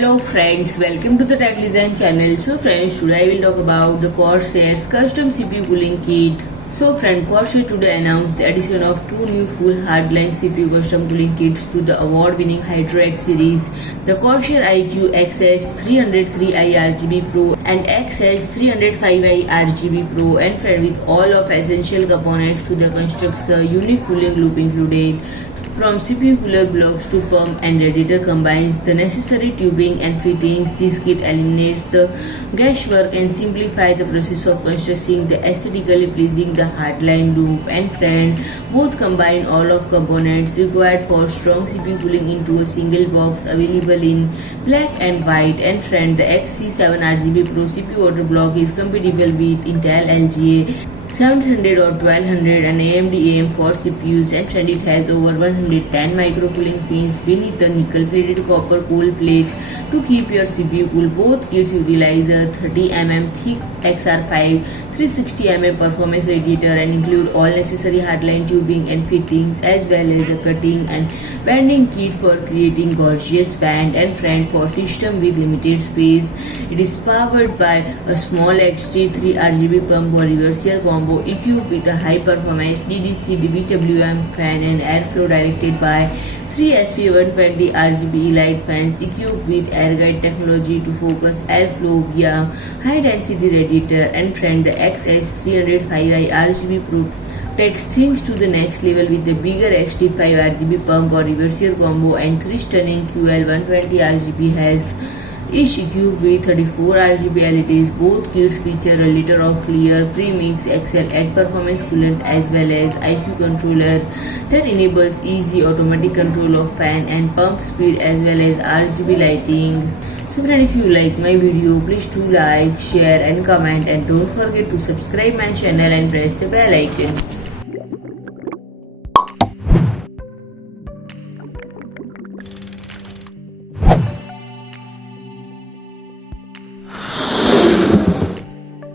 Hello friends, welcome to the Tech Design channel. So friends, today I will talk about the CORSAIR's custom CPU cooling kit. So friend, CORSAIR today announced the addition of two new full hardline CPU custom cooling kits to the award-winning Hydro X series, the CORSAIR iCUE XH303i RGB PRO and XH305i RGB PRO, and friend, with all of essential components to the constructor unique cooling loop included. From CPU cooler blocks to pump and radiator combines the necessary tubing and fittings. This kit eliminates the guesswork and simplifies the process of constructing the aesthetically pleasing the hardline loop. And friend, both combine all of components required for strong CPU cooling into a single box available in black and white. And friend, the XD5 RGB Pro CPU water block is compatible with Intel LGA 700 or 1200 and AMD AM4 CPUs, and friend, it has over 110 micro cooling pins beneath the nickel plated copper cold plate to keep your CPU cool. Both kits utilize a 30 mm thick XR5 360 mm performance radiator and include all necessary hardline tubing and fittings, as well as a cutting and bending kit for creating gorgeous band. And friend, for system with limited space, it is powered by a small XD3 RGB Pump or Reservoir Combo equipped with a high performance DDC PWM fan and airflow directed by 3 SP120 RGB ELITE fans equipped with AirGuide technology to focus airflow via high density radiator. And friend, the XH305i RGB PRO takes things to the next level with the bigger XD5 RGB Pump or Reservoir Combo and 3 stunning QL120 RGB has each equipped with 34 RGB LEDs. Both kits feature a liter of clear pre-mix XL8 Performance Coolant as well as iCUE controller that enables easy automatic control of fan and pump speed as well as RGB lighting. So friend, if you like my video, please do like, share and comment, and don't forget to subscribe my channel and press the bell icon.